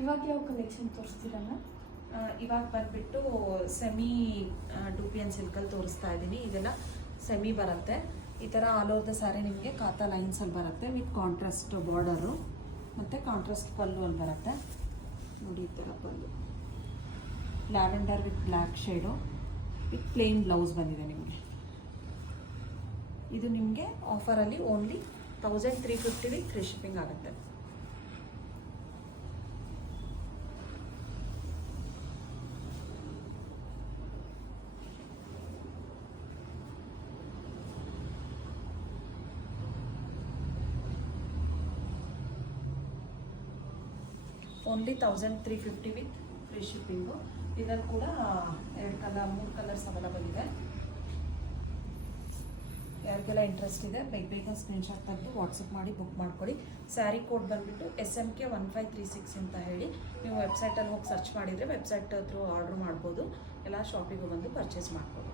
ಇವಾಗ ಯಾವ ಕಲೆಕ್ಷನ್ ತೋರಿಸ್ತೀರಲ್ಲ? ಇವಾಗ ಬಂದುಬಿಟ್ಟು ಸೆಮಿ 2PN ಸಿಲ್ಕಲ್ಲಿ ತೋರಿಸ್ತಾ ಇದ್ದೀನಿ. ಇದೆಲ್ಲ ಸೆಮಿ ಬರುತ್ತೆ. ಈ ಥರ ಆಲ್ ಓವರ್ ದ ಸ್ಯಾರಿ ನಿಮಗೆ ಕಾತಾ ಲೈನ್ಸಲ್ಲಿ ಬರುತ್ತೆ ವಿತ್ ಕಾಂಟ್ರಾಸ್ಟ್ ಬಾರ್ಡರು ಮತ್ತು ಕಾಂಟ್ರಾಸ್ಟ್ ಪಲ್ಲು ಅಲ್ಲಿ ಬರುತ್ತೆ ನೋಡಿ. ಈ ಥರ pallu lavender with black shade with plain blouse ಬಂದಿದೆ ನಿಮಗೆ. ಇದು ನಿಮಗೆ ಆಫರಲ್ಲಿ ಓನ್ಲಿ 1350 ವಿತ್ ಫ್ರೀ ಶಿಪ್ಪಿಂಗ್ ಆಗುತ್ತೆ. Only 1350 with free shipping. ಇದರಲ್ಲಿ ಕೂಡ 3 ಕಲರ್ಸ್ ಅವೈಲಬಲ್ ಇದೆ. ಯಾರಿಗೆಲ್ಲ ಇಂಟ್ರೆಸ್ಟ್ ಇದೆ ಬೇಗ ಸ್ಕ್ರೀನ್ಶಾಟ್ ತೆಗೆದು ವಾಟ್ಸಪ್ ಮಾಡಿ ಬುಕ್ ಮಾಡ್ಕೊಳ್ಳಿ. ಸ್ಯಾರಿ ಕೋಡ್ ಬಂದುಬಿಟ್ಟು SMK 1536 ಅಂತ ಹೇಳಿ ನೀವು ವೆಬ್ಸೈಟಲ್ಲಿ ಹೋಗಿ ಸರ್ಚ್ ಮಾಡಿದರೆ ವೆಬ್ಸೈಟ್ ಥ್ರೂ ಆರ್ಡ್ರ್ ಮಾಡ್ಬೋದು. ಎಲ್ಲ ಶಾಪಿಗೂ ಬಂದು ಪರ್ಚೇಸ್ ಮಾಡ್ಬೋದು.